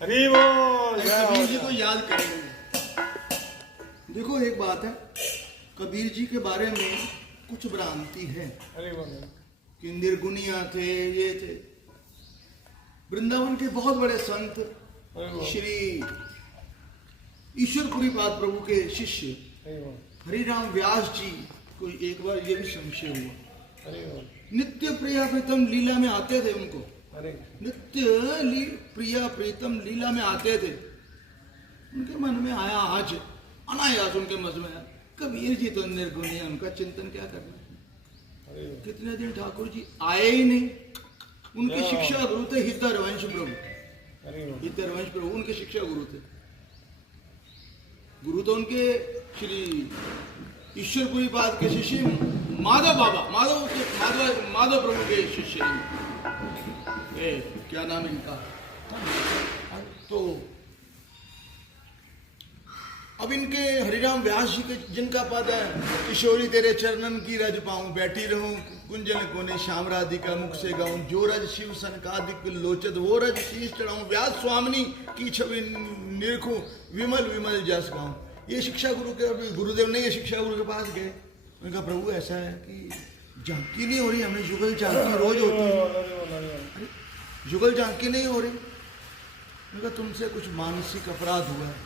हरि बोल। कबीर जी को याद करेंगे। देखो एक बात है, कबीर जी के बारे में कुछ भ्रांति है हरि बोल। कि निर्गुणिया थे, ये थे। वृंदावन के बहुत बड़े संत हरि बोल। श्री ईश्वरपुरी पाद प्रभु के शिष्य हरि बोल। हरिराम व्यास जी को एक बार ये भी संशय हुआ। हरि बोल। नित्य प्रिया प्रीतम लीला में आते थे उनको, हरि नित्य प्रिया प्रीतम लीला में आते थे। उनके मन में आया, आज अनायास उनके मन में आया, कबीर जी तो निर्गुण है, उनका चिंतन क्या करना है। हरि बोल। कितने दिन ठाकुर जी आए ही नहीं। उनके शिक्षा गुरु थे हितरवंश प्रभु। हरि बोल। हितरवंश प्रभु उनके शिक्षा गुरु थे। गुरु तो उनके श्री ईश्वरपुरी पाद के शिष्य माधव बाबा, माधव प्रभु के शिष्य हैं। क्या नाम इनका, तो अब इनके हरिराम व्यास जी के जिनका पद है, किशोरी तेरे चरणन की रज पाऊं, बैठी रहूं कुंजन कोने श्याम राधिका मुख से गाऊं, जो रज शिव सनकादिक लोचत वो रज शीश चढ़ाऊं, व्यास स्वामिनी की छवि निरखूं, विमल विमल जस गाऊं। ये शिक्षा गुरु के, गुरुदेव ने ये शिक्षा गुरु के पास गए। उनका प्रभु ऐसा है कि झांकी नहीं हो रही, हमें जुगल झांकी रोज होती है, अरे जुगल झांकी नहीं हो रही। उनका तुमसे कुछ मानसिक अपराध हुआ है,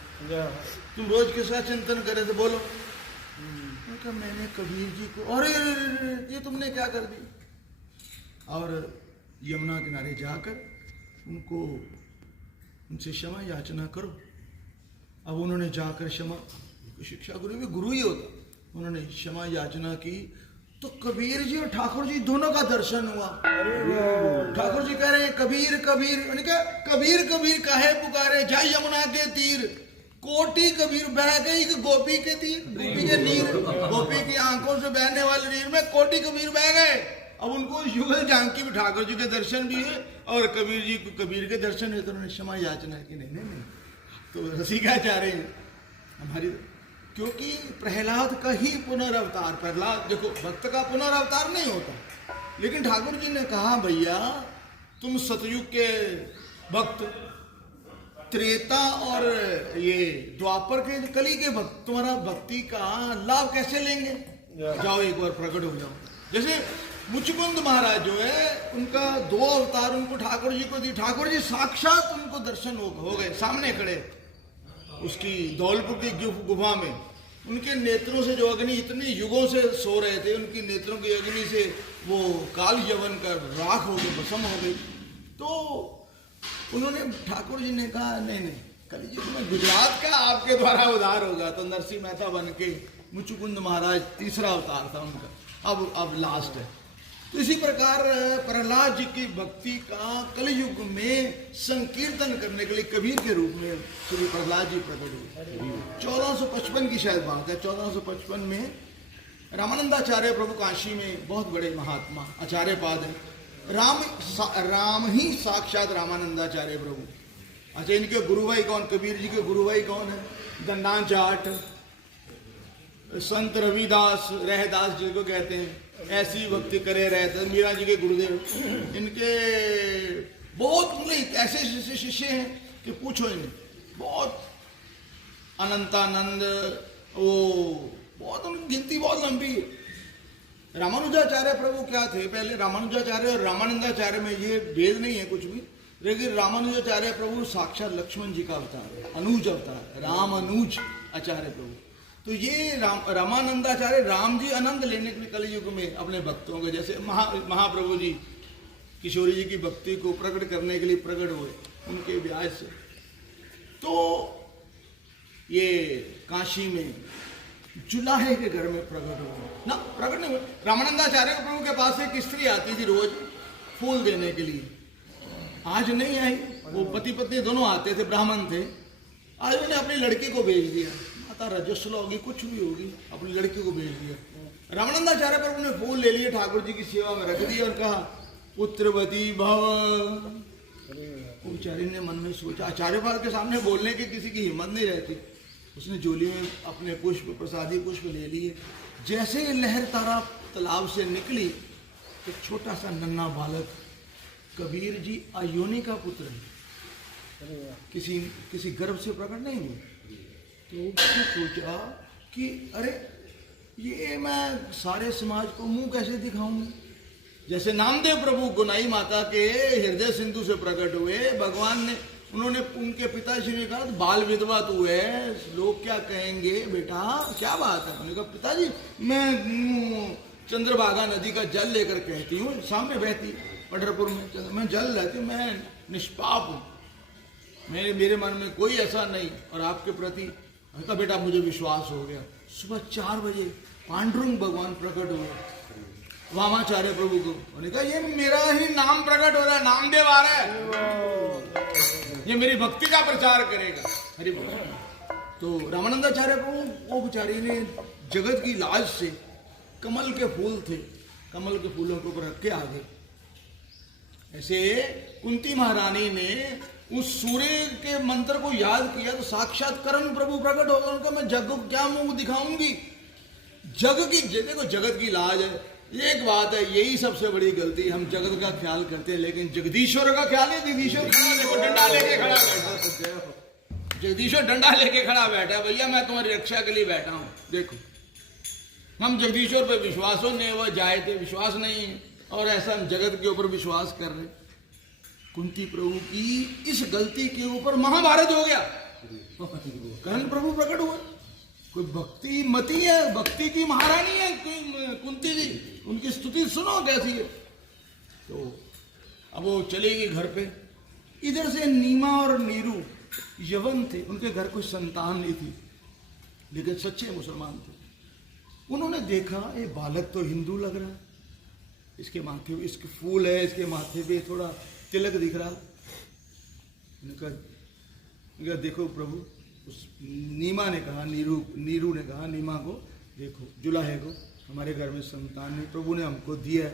तुम रोज के साथ चिंतन करे थे, बोलो। उनका मैंने कबीर जी को, अरे ये तुमने क्या कर दी। और यमुना किनारे जाकर उनको, उनसे क्षमा याचना करो। अब उन्होंने जाकर क्षमा, शिक्षा गुरु भी गुरु ही होता, उन्होंने क्षमा याचना की तो कबीर जी और ठाकुर जी दोनों का दर्शन हुआ। ठाकुर जी कह रहे हैं कबीर कबीर, उन्होंने कहा कबीर कबीर काहे पुकारे, जा यमुना के तीर, कोटि कबीर बह गई कि गोपी के तीर, गोपी के नीर, गोपी की आंखों से बहने वाले नीर में कोटि कबीर बह गए। अब उनको युगल झांकी में ठाकुर जी के दर्शन भी है और कबीर जी को कबीर के दर्शन है, तो उन्होंने क्षमा याचना की। नहीं नहीं नहीं, तो रसिकाचार्य हैं हमारी, क्योंकि प्रहलाद का ही पुनर्अवतार, प्रहलाद देखो भक्त का पुनर्अवतार नहीं होता, लेकिन ठाकुर जी ने कहा भैया तुम सतयुग के भक्त, त्रेता और ये द्वापर के कली के भक्त तुम्हारा भक्ति का लाभ कैसे लेंगे। जाओ एक बार प्रकट हो जाओ। जैसे मुचकुंद महाराज जो है, उनका 2 अवतार उनको ठाकुर जी को दी, ठाकुर जी साक्षात उनको दर्शन हो गए, सामने खड़े उसकी धौलपुर की गुफा में। उनके नेत्रों से जो अग्नि इतने युगों से सो रहे थे, उनकी नेत्रों की अग्नि से वो काल यवन का राख हो गई, भस्म हो गई। तो उन्होंने, ठाकुर जी ने कहा नहीं नहीं कली जी तुम्हें गुजरात का आपके द्वारा उद्धार होगा। तो नरसिंह मेहता बन के मुचुकुंद महाराज तीसरा अवतार था उनका, अब लास्ट है। तो इसी प्रकार प्रहलाद जी की भक्ति का कलयुग में संकीर्तन करने के लिए कबीर के रूप में श्री प्रहलाद जी प्रकट हुए। 1455 की शायद बात है, 1455 में रामानंदाचार्य प्रभु काशी में बहुत बड़े महात्मा आचार्य पाद हैं। राम ही साक्षात रामानंदाचार्य प्रभु। अच्छा, इनके गुरु भाई कौन, कबीर जी के गुरु भाई कौन है, दंडान जाट संत रविदास रहदास जी को कहते हैं, ऐसी भक्ति करे रहते। मीरा जी के गुरुदेव, इनके बहुत ऐसे शिष्य हैं कि पूछो ही नहीं, बहुत अनंतानंद, वो बहुत उनकी गिनती बहुत लंबी है। रामानुजाचार्य प्रभु क्या थे, पहले रामानुजाचार्य और रामानंदाचार्य में ये भेद नहीं है कुछ भी, लेकिन रामानुजाचार्य प्रभु साक्षात लक्ष्मण जी का अवतार है, अनुज अवतार, राम अनुज आचार्य प्रभु। तो ये रामानंदाचार्य राम जी आनंद लेने के लिए कलयुग में अपने भक्तों के, जैसे महाप्रभु जी किशोरी जी की भक्ति को प्रकट करने के लिए प्रकट हुए उनके व्यास से। तो ये काशी में जुलाहे के घर में प्रकट हुए ना, प्रकट नहीं हुए। रामानंदाचार्य प्रभु के पास एक स्त्री आती थी रोज फूल देने के लिए, आज नहीं आई। वो पति पत्नी दोनों आते थे, ब्राह्मण थे। आज उन्होंने अपनी लड़की को भेज दिया, माता रजस्वला होगी कुछ भी होगी, अपनी लड़की को भेज दिया। रामानंदाचार्य प्रभु ने फूल ले लिए, ठाकुर जी की सेवा में रख दिया और कहा पुत्रवती भव। बेचारी ने मन में सोचा, आचार्य पाद के सामने बोलने की किसी की हिम्मत नहीं रहती। उसने झोली में अपने पुष्प, प्रसादी पुष्प ले लिए। जैसे ही लहर तारा तालाब से निकली, एक छोटा सा नन्हा बालक, कबीर जी अयोनी का पुत्र है, वाह, किसी किसी गर्भ से प्रकट नहीं हुए। तो उसने सोचा कि अरे ये मैं सारे समाज को मुंह कैसे दिखाऊंगा। जैसे नामदेव प्रभु गुनाई माता के हृदय सिंधु से प्रकट हुए, भगवान ने उन्होंने उनके पिताजी ने कहा बाल विधवा तू है, लोग क्या कहेंगे बेटा, क्या बात है। उन्होंने कहा पिताजी मैं चंद्रभागा नदी का जल लेकर कहती हूँ, सामने बहती पंढरपुर में, मैं जल लेती हूँ, मैं निष्पाप हूँ, मेरे मन में कोई ऐसा नहीं, और आपके प्रति। कहा बेटा मुझे विश्वास हो गया। सुबह 4 बजे पांडुरंग भगवान प्रकट हुए वामाचार्य प्रभु को। उन्होंने कहा ये मेरा ही नाम प्रकट हो रहा है, नामदेव आ रहा है, ये मेरी भक्ति का प्रचार करेगा। हरि बोल। तो रामानंदाचार्य प्रभु वो बेचारी ने जगत की लाज से कमल के फूल थे, कमल के फूलों के ऊपर रख के आगे। ऐसे कुंती महारानी ने उस सूर्य के मंत्र को याद किया तो साक्षात करण प्रभु प्रकट होगा। उनका मैं जग को क्या मुंह दिखाऊंगी, जग की, देखो जगत की लाज है। एक बात है, यही सबसे बड़ी गलती, हम जगत का ख्याल करते हैं लेकिन जगदीश्वर का ख्याल है। जगदीश्वर देखो डंडा लेके खड़ा बैठा, जगदीश्वर डंडा लेके खड़ा बैठा, भैया मैं तुम्हारी रक्षा के लिए बैठा हूं। देखो हम जगदीश्वर पे विश्वास हो नहीं, वह जाए थे विश्वास नहीं है, और ऐसा हम जगत के ऊपर विश्वास कर रहे। कुंती प्रभु की इस गलती के ऊपर महाभारत हो गया। कर्ण प्रभु प्रकट हुए, कोई भक्ति मती है, भक्ति की महारानी है कोई कुंती जी, उनकी स्तुति सुनो कैसी है। तो अब वो चलेगी घर पे। इधर से नीमा और नीरू यवन थे, उनके घर कोई संतान नहीं थी लेकिन सच्चे मुसलमान थे। उन्होंने देखा ये बालक तो हिंदू लग रहा है, इसके माथे पे इसके फूल है, इसके माथे पे थोड़ा तिलक दिख रहा। उनका देखो प्रभु, उस नीमा ने कहा, नीरू ने कहा नीमा को, देखो जुलाहे को हमारे घर में संतान है, प्रभु ने हमको दिया है,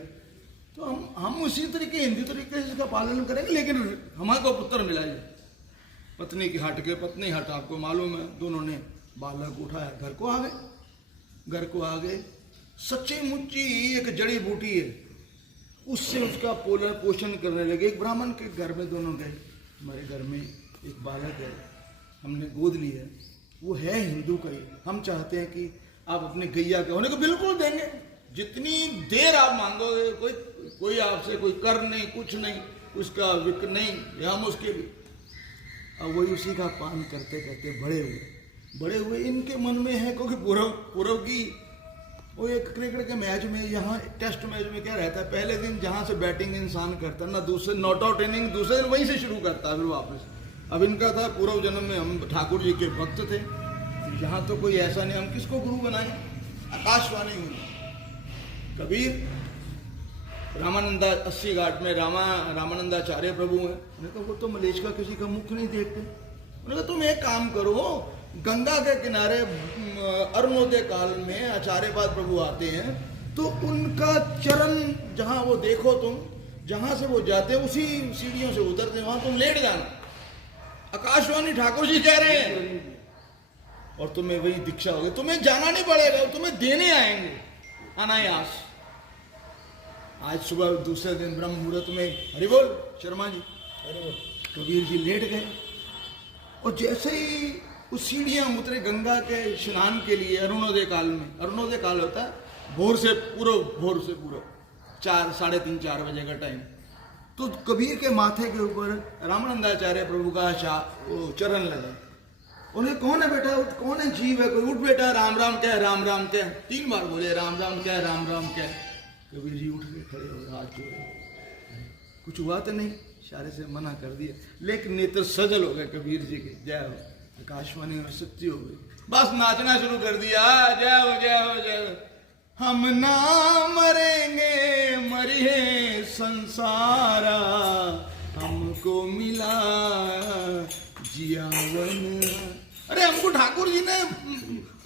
तो हम उसी तरीके हिंदू तरीके से इसका पालन करेंगे, लेकिन हमारे पुत्र मिला है। पत्नी की हट के पत्नी हट, आपको मालूम है, दोनों ने बालक उठाया, घर को आ गए। घर को आ गए, सच्ची मुच्ची एक जड़ी बूटी है, उससे उसका पोषण करने लगे। एक ब्राह्मण के घर में दोनों गए, हमारे घर में एक बालक है, हमने गोद लिया है, वो है हिंदू का ही, हम चाहते हैं कि आप अपने गैया के होने को बिल्कुल देंगे, जितनी देर आप मांगोगे, कोई आपसे कोई कर नहीं, कुछ नहीं, उसका विक नहीं, हम उसके भी। अब वही उसी का पान करते करते बड़े हुए इनके मन में है, क्योंकि पूर्व की वो एक क्रिकेट के मैच में, यहाँ टेस्ट मैच में क्या रहता है, पहले दिन जहाँ से बैटिंग इंसान करता है ना, दूसरे नॉट आउट इनिंग दूसरे दिन वहीं से शुरू करता है फिर वापस। अब इनका था पूर्व जन्म में हम ठाकुर जी के भक्त थे, यहाँ तो कोई ऐसा नहीं, हम किसको गुरु बनाए, आकाशवाणी हुई। कबीर रामानंदा 80 घाट में रामानंदाचार्य प्रभु हैं, उन्होंने कहा वो तो मलेश का किसी का मुख नहीं देखते। उन्होंने कहा तुम एक काम करो, गंगा के किनारे अरुणोदय काल में आचार्यपाद प्रभु आते हैं, तो उनका चरण जहां वो देखो, तुम जहां से वो जाते हैं उसी सीढ़ियों से उतरते, वहां तुम लेट जाना। आकाशवाणी ठाकुर जी कह रहे हैं, और तुम्हें वही दीक्षा होगी, तुम्हें जाना नहीं पड़ेगा, तुम्हें देने आएंगे अनायास। आज सुबह दूसरे दिन ब्रह्म मुहूर्त में, हरि बोल शर्मा जी, कबीर जी लेट गए, और जैसे ही उस सीढ़ियां उतरे गंगा के स्नान के लिए, अरुणोदय काल में, अरुणोदय काल होता है भोर से पूर्व 4, 3:30, 4 बजे का टाइम। तो कबीर के माथे के ऊपर रामानंदाचार्य प्रभु का चरण लगा। उन्हें कौन है बेटा, कौन है जीव है, कोई उठ बेटा, राम राम क्या, राम राम क्या, 3 बार बोले राम राम क्या, राम राम क्या। कबीर जी उठ के खड़े हो, हाथ जोड़े, कुछ हुआ तो नहीं, इशारे से मना कर दिया, लेकिन नेत्र सजल हो गए कबीर जी के। जय हो, आकाशवाणी में सच्ची हो गई, बस नाचना शुरू कर दिया, जय हो जय हो जय हो। हम ना मरेंगे मरिए संसारा, हमको मिला जियावन। अरे हमको ठाकुर जी ने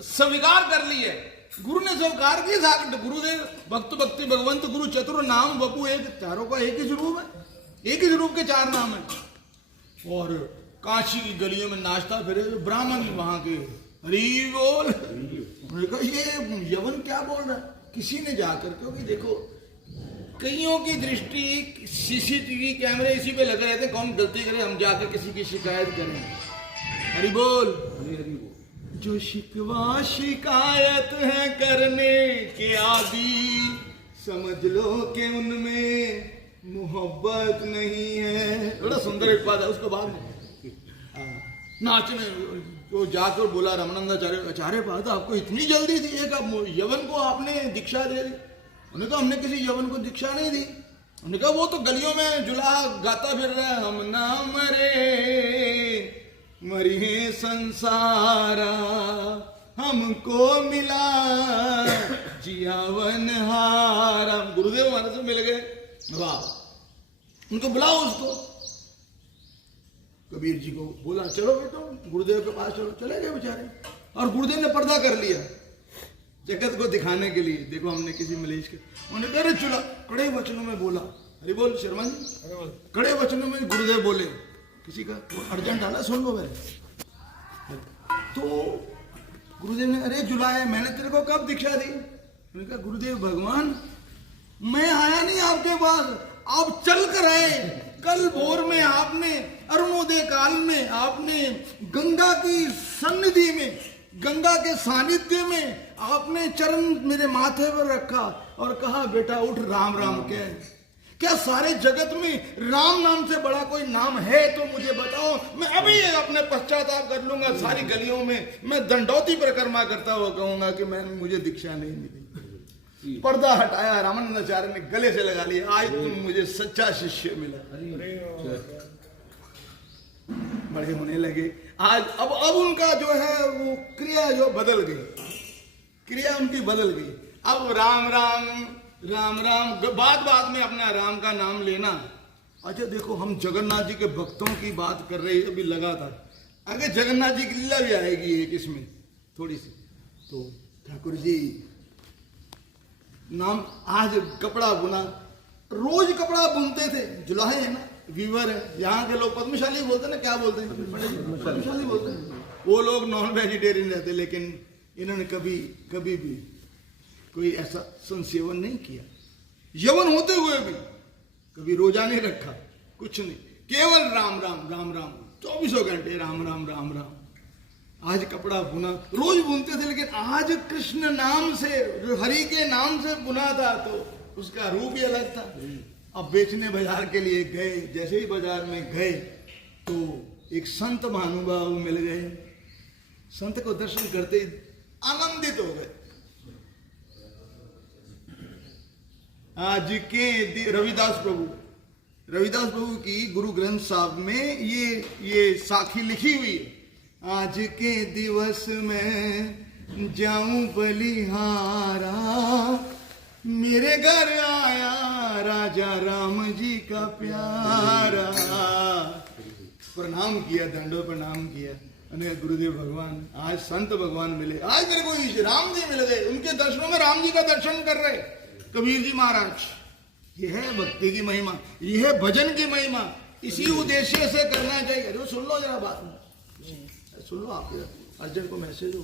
स्वीकार कर ली है, गुरु ने स्वीकार की, गुरुदेव भक्त भक्ति भगवंत गुरु चतुर नाम वपु एक, चारों का एक ही स्वरूप है, एक ही स्वरूप के 4 नाम है। और काशी की गलियों में नाचता फिरे ब्राह्मण वहां के, हरि बोल। ये यवन क्या बोल रहा है, किसी ने जाकर, क्योंकि देखो कईयों की दृष्टि सीसीटीवी कैमरे इसी पे लगे रहते हैं, कौन गलती करे हम जाकर किसी की शिकायत करें। हरि बोल। जो शिकवा शिकायत है करने के आदि, समझ लो कि उनमें मोहब्बत नहीं है। बड़ा सुंदर एक बात है, उसको बाद में नाचने तो जाकर बोला रामानंदाचार्य, आचार्य पाद आपको इतनी जल्दी थी, एक यवन को आपने दीक्षा दे दी। उन्होंने कहा हमने किसी यवन को दीक्षा नहीं दी। उन्होंने कहा वो तो गलियों में जुला गाता फिर रहा है, हम ना मरे मरिए संसारा, हमको मिला जियावन हारा। गुरुदेव हमारे से मिल गए, वाह, उनको बुलाओ। उसको कबीर जी को बोला चलो बेटो गुरुदेव के पास चलो, चले गए बेचारे। और गुरुदेव ने पर्दा कर लिया जगत को दिखाने के लिए, देखो हमने किसी मलेश के, उन्होंने कड़े चुला कड़े वचनों में बोला। अरे बोल शर्मा जी, कड़े वचनों में गुरुदेव बोले। किसी का अर्जेंट आना, सुन लो मेरे। तो गुरुदेव ने अरे जुलाया, मैंने तेरे को कब दीक्षा दी? मैंने कहा गुरुदेव भगवान मैं आया नहीं आपके पास, आप चल कर आए। कल भोर में आपने अरुणोदय काल में आपने गंगा की सन्निधि में, गंगा के सानिध्य में आपने चरण मेरे माथे पर रखा और कहा बेटा उठ राम राम कह। क्या सारे जगत में राम नाम से बड़ा कोई नाम है तो मुझे बताओ, मैं अभी अपने पश्चाताप कर लूंगा। सारी गलियों में मैं दंडौती परिक्रमा करता हुआ कहूंगा कि मुझे दीक्षा नहीं मिली। पर्दा हटाया, रामानंदाचार्य ने गले से लगा लिया, आज तुम मुझे सच्चा शिष्य मिला। बड़े होने लगे आज। अब उनका जो है वो क्रिया जो बदल गई, क्रिया उनकी बदल गई। अब राम राम राम राम, बात में अपना राम का नाम लेना। अच्छा देखो, हम जगन्नाथ जी के भक्तों की बात कर रहे हैं अभी लगातार, अगर जगन्नाथ जी की लीला भी आएगी एक इसमें थोड़ी सी। तो ठाकुर जी नाम, आज कपड़ा बुना, रोज कपड़ा बुनते थे। जुलाहे है ना, वीवर है, यहाँ के लोग पद्मशाली बोलते ना, क्या बोलते हैं पद्मशाली बोलते हैं। वो लोग नॉन वेजिटेरियन रहते, लेकिन इन्होंने कभी भी कोई ऐसा संसेवन नहीं किया। यवन होते हुए भी कभी रोजा नहीं रखा, कुछ नहीं, केवल राम राम राम राम, 24 घंटे राम राम राम राम। आज कपड़ा बुना, रोज बुनते थे, लेकिन आज कृष्ण नाम से, हरि के नाम से बुना था तो उसका रूप ही अलग था। अब बेचने बाजार के लिए गए, जैसे ही बाजार में गए तो एक संत महानुभाव मिल गए। संत को दर्शन करते ही आनंदित हो गए। आज के रविदास प्रभु की गुरु ग्रंथ साहब में ये साखी लिखी हुई है। आज के दिवस में जाऊं बलिहारा, मेरे घर आया राजा राम जी का प्यारा। प्रणाम किया, दंडो प्रणाम किया। अने गुरुदेव भगवान, आज संत भगवान मिले, आज मेरे को राम जी मिल गए। उनके दर्शनों में राम जी का दर्शन कर रहे कबीर जी महाराज। ये है भक्ति की महिमा, ये है भजन की महिमा। इसी उद्देश्य से करना चाहिए। तो सुन लो जरा बात, सुन लो, आप अर्जन को मैसेज हो।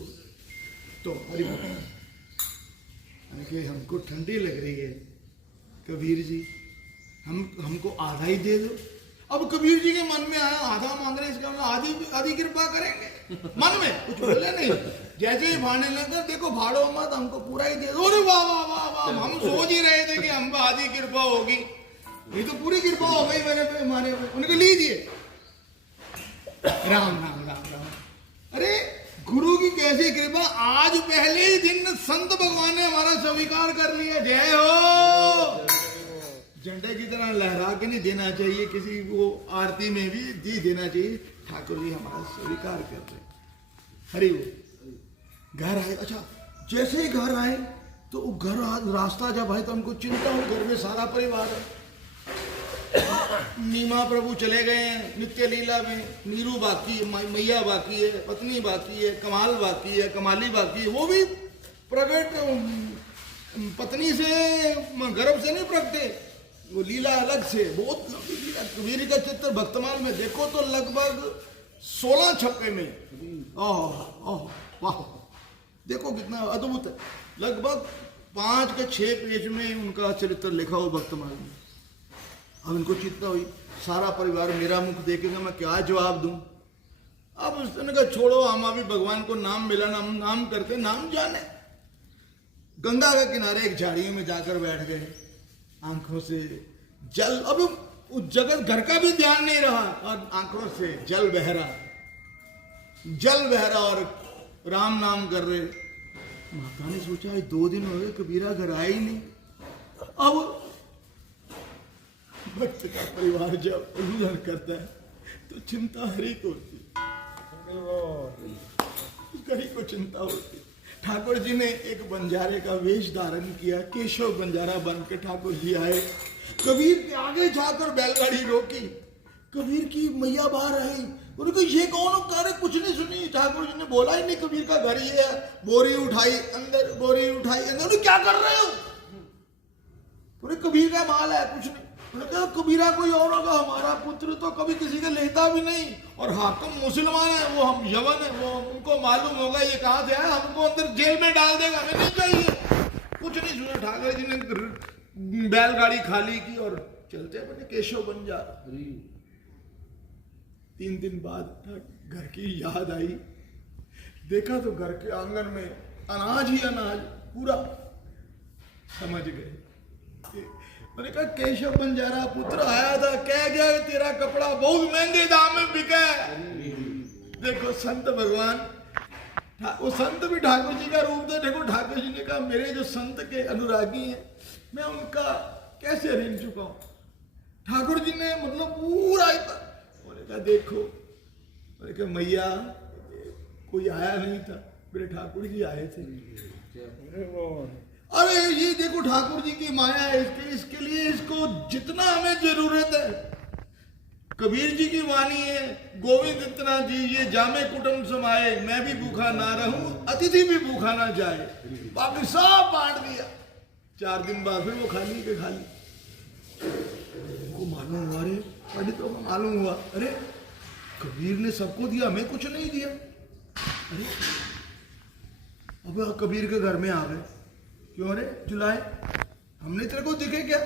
तो कि हमको ठंडी लग रही है कबीर जी, हमको आधा ही दे दो। अब कबीर जी के मन में आया आधा मांग रहे, इसका मतलब आधी कृपा करेंगे। मन में कुछ बोले नहीं, जैसे ही भाड़ने लगे, देखो भाड़ो मत, हमको पूरा ही दे दो। अरे वाह वाह वाह वाह, हम सोच ही रहे थे कि हम आधी कृपा होगी, ये तो पूरी कृपा हो गई मेरे पे, हमारे पे। उनको लीजिए, राम राम राम राम। अरे गुरु की कैसी कृपा, आज पहले ही दिन संत भगवान ने हमारा स्वीकार कर लिया। जय हो। झंडे की तरह लहरा के नहीं देना चाहिए, किसी को आरती में भी दी देना चाहिए। ठाकुर जी हमारा स्वीकार कर रहे। हरि वो घर आए। अच्छा, जैसे ही घर आए तो घर रास्ता जब आए तो हमको चिंता हो, घर में सारा परिवार है। नीमा प्रभु चले गए हैं नित्य लीला में, नीरू बाकी है, मैया बाकी है, पत्नी बाकी है, कमाल बाकी है, कमाली बाकी है। वो भी प्रकट पत्नी से गर्भ से नहीं प्रकटे, वो लीला अलग से, बहुत लंबी लीला। कबीर का चित्र भक्तमाल में देखो तो लगभग 16 छक्के में। वाह, देखो कितना अद्भुत है। लगभग 5 के 6 पेज में उनका चरित्र लिखा हो भक्तमाल में। अब इनको चिंता हुई, सारा परिवार मेरा मुख देखेगा, मैं क्या जवाब दूं। अब उसने कहा छोड़ो, हम अभी भगवान को नाम मिला, नाम करते, नाम जाने। गंगा के किनारे एक झाड़ियों में जाकर बैठ गए, आंखों से जल, अब उस जगत घर का भी ध्यान नहीं रहा और आंखों से जल बह रहा और राम नाम कर रहे। माता ने सोचा 2 दिन हो गए कबीरा घर आया ही नहीं। अब भक्त का परिवार जब उल्लंघन करता है तो चिंता हरि को होती, हरि को चिंता होती। ठाकुर जी ने एक बंजारे का वेश धारण किया, केशव बंजारा बन के ठाकुर जी आए। कबीर के आगे जाकर बैलगाड़ी रोकी, कबीर की मैया बाहर आई, उनको ये कौन कार्य कुछ नहीं सुनी। ठाकुर जी ने बोला ही नहीं, कबीर का घर ये है। बोरी उठाई अंदर, बोरी उठाई अंदर, क्या कर रहे हो? बोले कबीर का माल है, कुछ नहीं। बोले कबीरा कोई और होगा, हमारा पुत्र तो कभी किसी का लेता भी नहीं, और हाकिम मुसलमान है, वो हम यवन है, वो उनको मालूम होगा ये कहां से है, हमको अंदर जेल में डाल देगा, हमें नहीं चाहिए। कुछ नहीं सुना। ठाकुर जी ने बैलगाड़ी खाली की और चलते बने केशव बंजारा। 3 दिन बाद घर की याद आई, देखा तो घर के आंगन में अनाज ही अनाज पूरा। समझ गए। मैंने कहा केशव बंजारा पुत्र आया था, कह गया तेरा कपड़ा बहुत महंगे दाम में बिका है। देखो संत भगवान, वो संत भी ठाकुर जी का रूप था। देखो ठाकुर जी ने कहा मेरे जो संत के अनुरागी हैं, मैं उनका कैसे ऋण चुकाऊं। ठाकुर जी ने मतलब पूरा बोले कहा देखो, बोले कहा मैया कोई आया नहीं था, मेरे ठाकुर जी आए थे। अरे ये देखो ठाकुर जी की माया है, इसके लिए इसको जितना हमें जरूरत है। कबीर जी की वाणी है, गोविंद इतना जी ये जामे कुटुंब समाए, मैं भी भूखा ना रहूं, अतिथि भी भूखा ना जाए। बाकी सब बांट दिया। 4 दिन बाद फिर वो खाली के खाली। उनको मालूम हुआ, अरे पंडितों को मालूम हुआ, अरे कबीर ने सबको दिया, हमें कुछ नहीं दिया। अरे अब कबीर के घर में आ गए, क्यों रे जुलाए, हमने तेरे को दिखे क्या?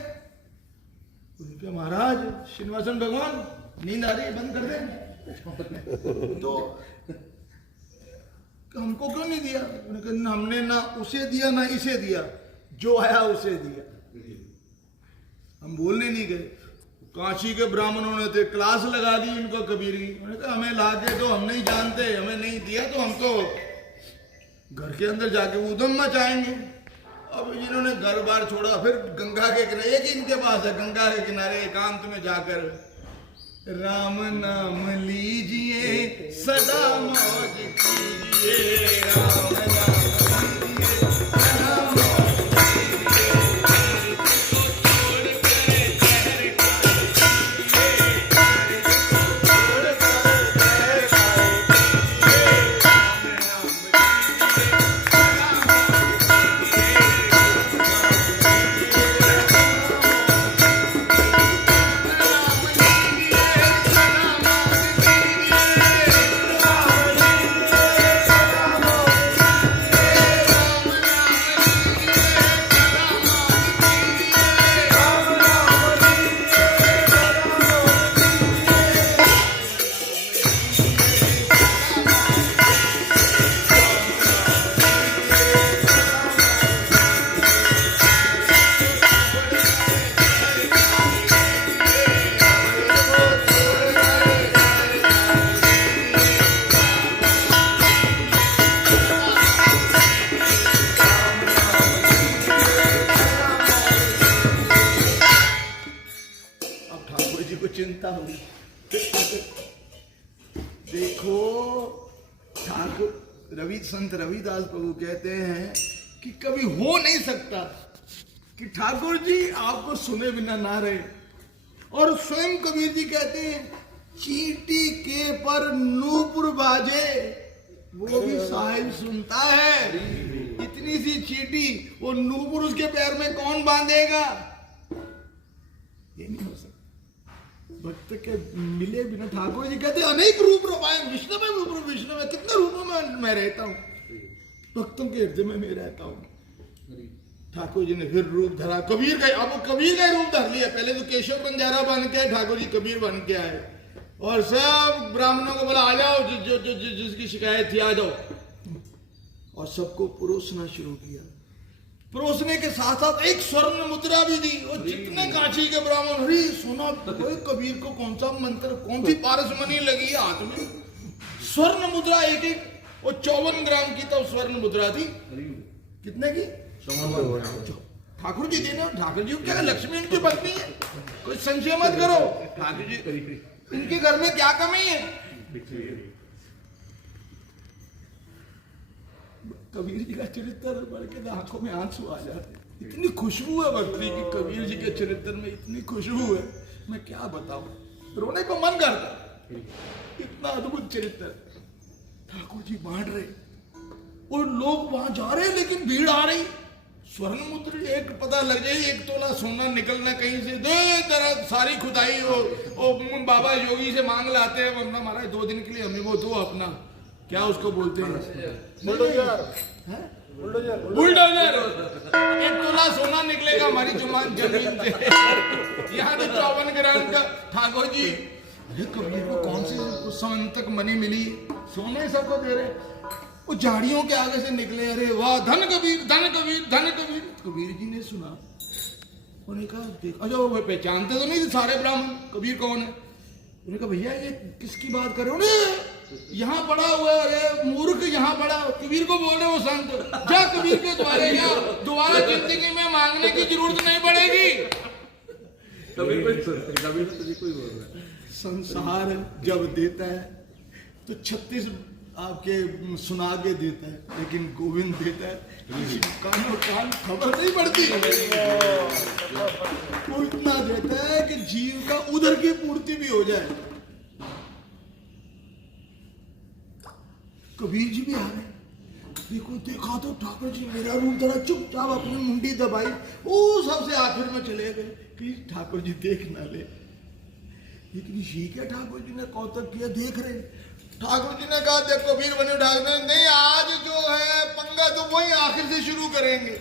क्या महाराज श्रीनिवासन भगवान नींद आ रही है, बंद कर दे। तो हमको क्यों नहीं दिया? हमने ना उसे दिया ना इसे दिया, जो आया उसे दिया। हम बोलने नहीं गए। काशी के ब्राह्मणों ने थे, क्लास लगा दी इनको कबीर की। उन्होंने कहा हमें ला दे तो हम नहीं जानते, हमें नहीं दिया तो हम तो घर के अंदर जाके उधम मचाएंगे। अब जिन्होंने घर बार छोड़ा, फिर गंगा के किनारे, एक इनके पास है, गंगा के किनारे एकांत में जाकर राम नाम लीजिए सदा मौज कीजिए, राम नाम चिंता हुई। देखो ठाकुर संत रविदास प्रभु कहते हैं कि कभी हो नहीं सकता कि ठाकुर जी आपको सुने बिना ना रहे। और स्वयं कबीर जी कहते हैं चींटी के पर नूपुर बाजे वो भी साहिब सुनता है। इतनी सी चींटी, वो नूपुर उसके पैर में कौन बांधेगा? ये नहीं हो सकता। भक्त के मिले बिना, ठाकुर जी कहते अनेक रूप रमाए विष्णु में कितने रूपों में मैं रहता हूँ, भक्तों के हृदय में मैं रहता हूँ। ठाकुर जी ने फिर रूप धरा, कबीर का, अब कबीर का रूप धर लिया। पहले तो केशव बंजारा बन के आए, ठाकुर जी कबीर बन के आए और सब ब्राह्मणों को बोला आ जाओ, जिसकी शिकायत थी आ जाओ, और सबको परोसना शुरू किया। परोसने के साथ साथ एक स्वर्ण मुद्रा भी दी, और जितने काशी के ब्राह्मण, अरे सोना, कबीर को कौन सा मंत्र, कौन सी पारसमणि लगी है हाथ में, स्वर्ण मुद्रा एक एक, वो 54 ग्राम की तो स्वर्ण मुद्रा थी। कितने की? ठाकुर जी देने, ठाकुर जी क्या लक्ष्मी इनकी पत्नी है, कोई संशय मत करो, ठाकुर जी इनके घर में क्या कमी है। कबीर जी का चरित्र पढ़ के आंखों में आंसू आ जाते, इतनी खुशबू है भक्ति की, कबीर जी के चरित्र में इतनी खुशबू है, मैं क्या बताऊं, रोने को मन करता, इतना अद्भुत चरित्र। ठाकुर जी बांट रहे और लोग वहां जा रहे, लेकिन भीड़ आ रही। स्वर्ण मुद्रा एक पता लग जाए, 1 तोला सोना निकलना कहीं से, दे तरह सारी खुदाई वो बाबा योगी से मांग लाते हैं, वरना महाराज 2 दिन के लिए हमें वो दो अपना, क्या उसको बोलते हैं, बुलडोजर, 1 तोला सोना निकलेगा हमारी जमीन से, यहाँ तो 54 ग्राम का। ठाकुर जी, अरे कबीर को कौन सी समंतक मनी मिली, सोने सबको दे रहे, वो झाड़ियों के आगे से निकले, अरे वाह धन कबीर, धन कबीर, धन कबीर। कबीर जी ने सुना, उन्होंने कहा देख, अच्छा वो पहचानते तो नहीं थे सारे ब्राह्मण कबीर कौन है। उन्होंने कहा भैया ये किसकी बात कर रहे हो, यहाँ पड़ा हुआ, अरे मूर्ख यहाँ पड़ा, कबीर को बोल रहे हो संत, जा कबीर के द्वारे जा, दोबारा जिंदगी में मांगने की जरूरत नहीं पड़ेगी। कबीर कोई बोल रहा है, संसार जब देता है तो 36 आपके सुना के देता है, लेकिन गोविंद देता है किसी कान खबर नहीं पड़ती, वो इतना देता है कि जीव का उधर की पूर्ति भी हो जाए। कबीर जी भी आ रहे, देखो देखा तो ठाकुर जी मेरा रूप धरा, चुपचाप अपनी मुंडी दबाई, वो सबसे आखिर में चले गए कि ठाकुर जी देख ना ले। लेकिन ये क्या, ठाकुर जी ने कौतक किया, देख रहे। ठाकुर जी ने कहा देख कबीर बने, ठाकुर ने नहीं, आज जो है पंगा तो वही आखिर से शुरू करेंगे।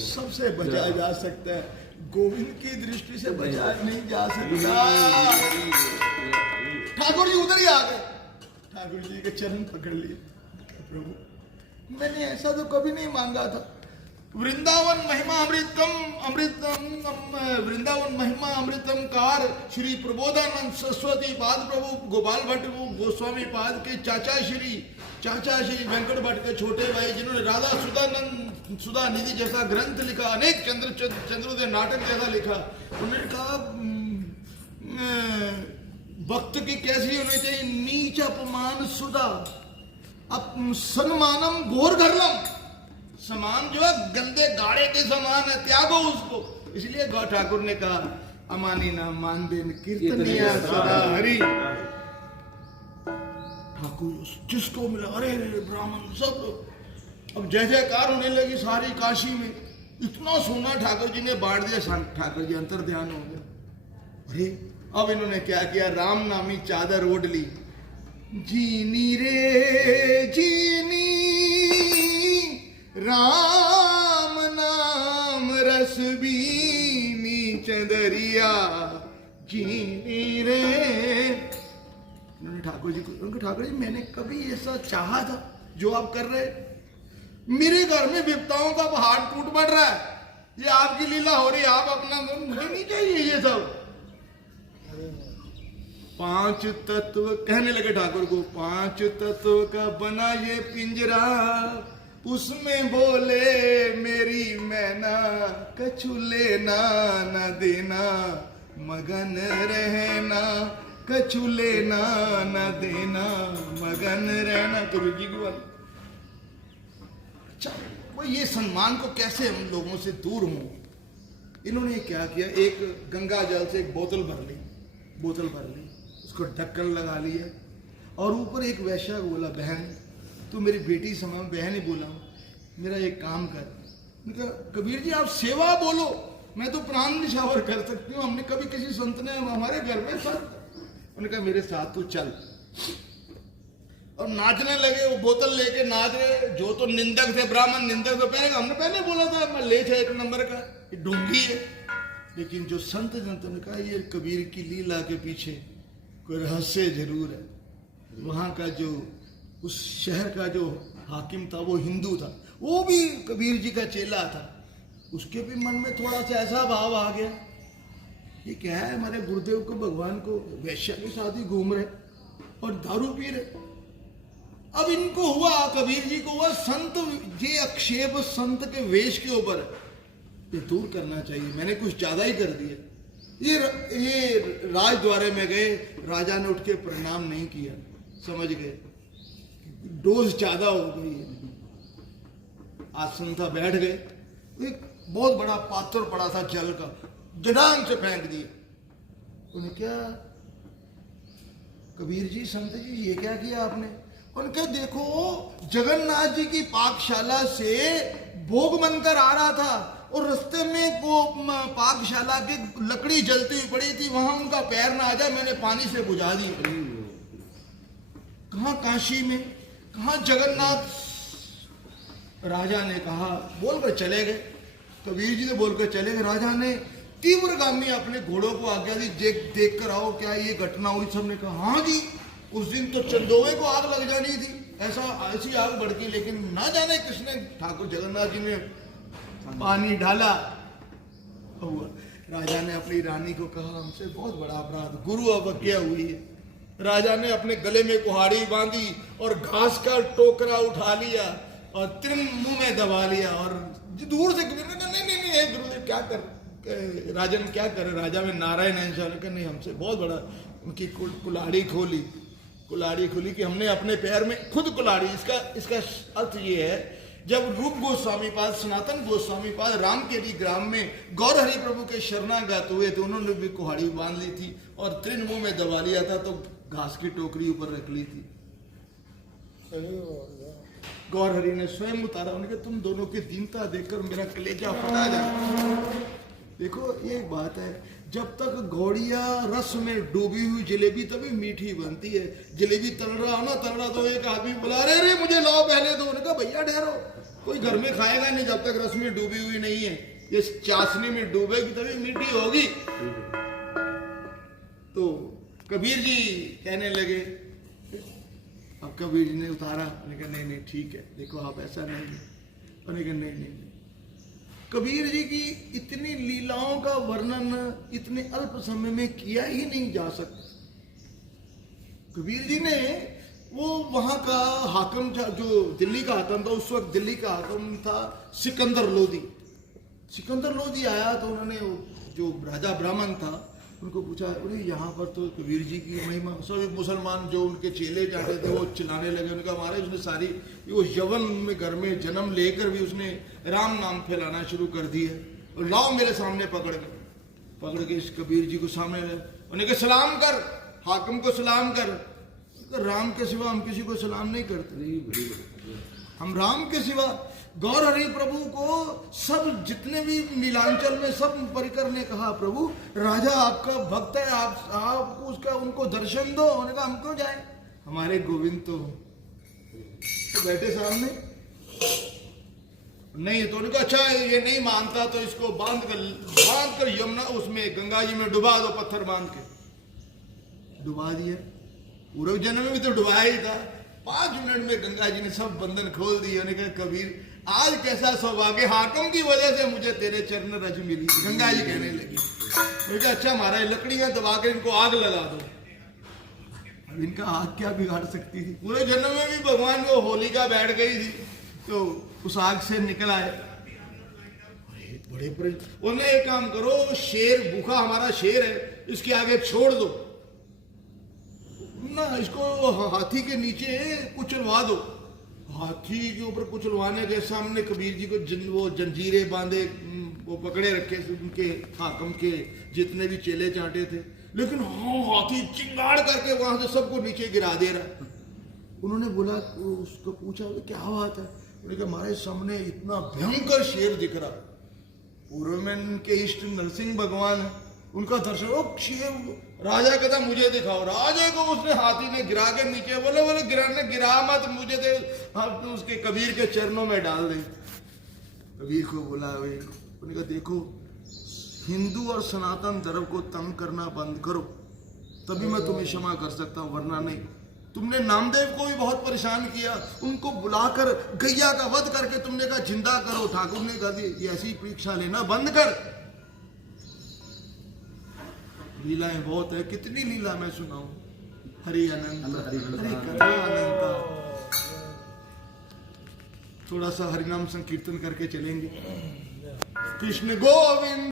सबसे बचाया जा सकता है, गोविंद की दृष्टि से बचाया नहीं जा सकता। ठाकुर जी उधर ही आ गए, ठाकुर जी के चरण पकड़ लिए, प्रभु मैंने ऐसा तो कभी नहीं मांगा था, वृंदावन महिमा वृंदावन महिमा अमृतम कार श्री प्रबोधानंद सरस्वती पाद प्रभु गोपाल भट्ट गोस्वामी पाद के चाचा श्री वेंकट भट्ट के छोटे भाई, जिन्होंने राधा सुधा निधि जैसा ग्रंथ लिखा, अनेक चंद्रोदय नाटक जैसा लिखा। उन्होंने कहा भक्त की कैसी होनी चाहिए, नीच अपमान सुधा, सन्मानम घोर घरलम, समान जो है गंदे गाड़े के समान है, त्यागो उसको। इसलिए गौ ठाकुर ने कहा अमानी ना मान देन कीर्तनिया सदा हरि। ठाकुर जिसको मिला, अरे ब्राह्मण सब, अब जय जयकार होने लगी सारी काशी में, इतना सोना ठाकुर जी ने बांट दिया, ठाकुर जी अंतर ध्यान हो गए। अरे अब इन्होंने क्या किया, राम नामी चादर ओढ़ ली, जीनी रे जीनी राम नाम रस बीनी चंदरिया जीनी रे। उन्होंने ठाकुर जी को, उनके ठाकुर जी मैंने कभी ऐसा चाहा था जो आप कर रहे, मेरे घर में विपताओं का पहाड़ टूट पड़ रहा है, ये आपकी लीला हो रही है, आप अपना, मुझे नहीं चाहिए ये सब। 5 तत्व कहने लगे ठाकुर को, 5 तत्व का बना ये पिंजरा, उसमें बोले मेरी मैना, कछु लेना न देना, मगन रहना, कछु लेना न देना, मगन रहना। गुरु जी की बात। अच्छा वो ये सम्मान को कैसे हम लोगों से दूर हों, इन्होंने क्या किया, एक गंगा जल से एक बोतल भर ली, उसको ढक्कन लगा लिया, और ऊपर एक वैश्या को बोला, बहन तू मेरी बेटी समान, बहन ही बोला, मेरा एक काम कर। मैंने कहा कबीर जी आप सेवा बोलो, मैं तो प्राण निछावर कर सकती हूँ, हमने कभी किसी संत ने हमारे घर में संत। उन्होंने कहा मेरे साथ तू चल। और नाचने लगे, वो बोतल लेके नाच रहे। जो तो निंदक थे, ब्राह्मण निंदक तो पहले हमने पहले बोला था मैं ले एक नंबर का, ये ढोंगी है। लेकिन जो संत जनता ने कहा ये कबीर की लीला के पीछे कोई रहस्य जरूर है। वहां का जो उस शहर का जो हाकिम था वो हिंदू था, वो भी कबीर जी का चेला था। उसके भी मन में थोड़ा सा ऐसा भाव आ गया, ये क्या है, हमारे गुरुदेव को भगवान को वैश्या के साथ ही घूम रहे और दारू पी रहे। अब इनको हुआ, कबीर जी को हुआ, संत ये आक्षेप संत के वेश के ऊपर ये दूर करना चाहिए, मैंने कुछ ज्यादा ही कर दिया। ये राजद्वारे में गए, राजा ने उठ के प्रणाम नहीं किया, समझ गए डोज ज्यादा हो गई है। आसन था, बैठ गए, एक बहुत बड़ा पात्र पड़ा था जल का, जड़ांग से फेंक दिया। उन्हें क्या कबीर जी, संत जी ये क्या किया आपने? उनके देखो जगन्नाथ जी की पाकशाला से भोग बनकर आ रहा था और रास्ते में वो पाकशाला की लकड़ी जलती हुई पड़ी थी, वहां उनका पैर ना आ जाए, मैंने पानी से बुझा दी। कहां काशी में, कहां जगन्नाथ? राजा ने कहा, बोलकर चले गए, कबीर जी ने बोलकर चले गए। राजा ने तीव्रगामी अपने घोड़ों को आज्ञा दी, देख कर आओ क्या ये घटना हुई। सबने कहा हाँ जी, उस दिन तो चंदोवे को आग लग जानी थी, ऐसी आग भड़की, लेकिन ना जाने किसने, ठाकुर जगन्नाथ जी ने पानी डाला हुआ। राजा ने अपनी रानी को कहा हमसे बहुत बड़ा अपराध, गुरु अवज्ञा हुई है। राजा ने अपने गले में कुहाड़ी बांधी और घास का टोकरा उठा लिया और तिरन मुंह में दबा लिया और दूर से नहीं गुरुदेव क्या कर, राजन क्या करे। राजा में नारायण नहीं, हमसे बहुत बड़ा, उनकी कुल्हाड़ी खोली कि हमने अपने पैर में खुद कुल्हाड़ी। इसका अर्थ ये है, जब रूप गोस्वामी पाद, सनातन गोस्वामी पाद रामकेरी ग्राम में गौरहरि प्रभु के शरणागत हुए थे, उन्होंने भी कुल्हाड़ी बांध ली थी और तृण मुंह में दबा लिया था, तो घास की टोकरी ऊपर रख ली थी। गौरहरि ने स्वयं उतारा, उन्होंने कहा तुम दोनों की दीनता देखकर मेरा कलेजा फटा जाए। देखो ये बात है, जब तक घोड़िया रस में डूबी हुई जलेबी तभी मीठी बनती है। जलेबी तल रहा हो ना, तल रहा तो एक आदमी बोला अरे मुझे लाओ पहले दो। उन्होंने कहा भैया ठहरो, कोई घर में खाएगा नहीं जब तक रस में डूबी हुई नहीं है, ये चाशनी में डूबेगी तभी मीठी होगी। तो कबीर जी कहने लगे, अब कबीर जी ने उतारा, उन्होंने कहा नहीं ठीक है, देखो आप ऐसा नहीं। उन्होंने कहा नहीं। कबीर जी की इतनी लीलाओं का वर्णन इतने अल्प समय में किया ही नहीं जा सकता। कबीर जी ने वो वहां का हाकिम था, जो दिल्ली का हाकिम था, उस वक्त दिल्ली का हाकिम था सिकंदर लोधी। सिकंदर लोधी आया तो उन्होंने जो राजा ब्राह्मण था उनको पूछा, अरे यहाँ पर तो कबीर जी की महिमा, सभी मुसलमान जो उनके चेले जाते थे वो चिल्लाने लगे। उनका हमारे उसने सारी वो यवन में घर में जन्म लेकर भी उसने राम नाम फैलाना शुरू कर दिया, और लाओ मेरे सामने पकड़ के इस कबीर जी को सामने ले, उन्हें कहा सलाम कर, हाकिम को सलाम कर। राम के सिवा हम किसी को सलाम नहीं करते, हम राम के सिवा। गौरहरि प्रभु को सब जितने भी नीलांचल में सब परिकर ने कहा प्रभु राजा आपका भक्त है, आप उसका उनको दर्शन दो। उन्होंने कहा हम क्यों जाए, हमारे गोविंद तो बैठे सामने। नहीं तो उन्होंने कहा अच्छा ये नहीं मानता तो इसको बांध कर यमुना उसमें गंगा जी में डुबा दो, पत्थर बांध के डुबा दिया। पूर्व जन्म में भी तो डुबाया ही था। 5 मिनट में गंगा जी ने सब बंधन खोल दिए। उन्होंने कहा कबीर आज कैसा सौभाग्य, हाकिम की वजह से मुझे तेरे चरण रज मिली। गंगा जी कहने लगी, उन्होंने कहा अच्छा महाराज लकड़ियां दबा कर इनको आग लगा दो। अब इनका आग क्या बिगाड़ सकती थी, पूरे जन्म में भी भगवान को होलिका बैठ गई थी तो उस आग से निकल आए। बड़े उन्हें एक काम करो, शेर भूखा हमारा शेर है, इसके आगे छोड़ दो ना, इसको हाथी के नीचे कुचलवा दो। हाथी के ऊपर कुचलवाने के सामने कबीर जी को वो जंजीरें बांधे, वो पकड़े रखे उनके हाकिम के जितने भी चेले चांटे थे, लेकिन हाथी चिंगाड़ करके वहां से सबको नीचे गिरा दे रहा। उन्होंने बोला, उसको पूछा क्या बात है, उन्होंने कहा हमारे सामने इतना भयंकर शेर दिख रहा, पूर्व में उनके इष्ट नरसिंह भगवान है, उनका दर्शन, शेर राजा कहता मुझे दिखाओ। राजा को उसने हाथी ने गिरा के नीचे, बोले बोले गिराने गिरा मत, मुझे दे, हम तो उसके कबीर के चरणों में डाल दे। कबीर को बोला, उन्होंने कहा देखो हिंदू और सनातन धर्म को तंग करना बंद करो, तभी मैं तुम्हें क्षमा कर सकता हूं, वरना नहीं। तुमने नामदेव को भी बहुत परेशान किया, उनको बुलाकर गैया का वध करके तुमने कहा जिंदा करो। ठाकुर ने कहा ये ऐसी परीक्षा लेना बंद कर। लीलाएं बहुत है, कितनी लीला मैं सुनाऊं। हरि अनंत हरि कथा अनंत। थोड़ा सा हरिनाम संकीर्तन करके चलेंगे। कृष्ण गोविंद।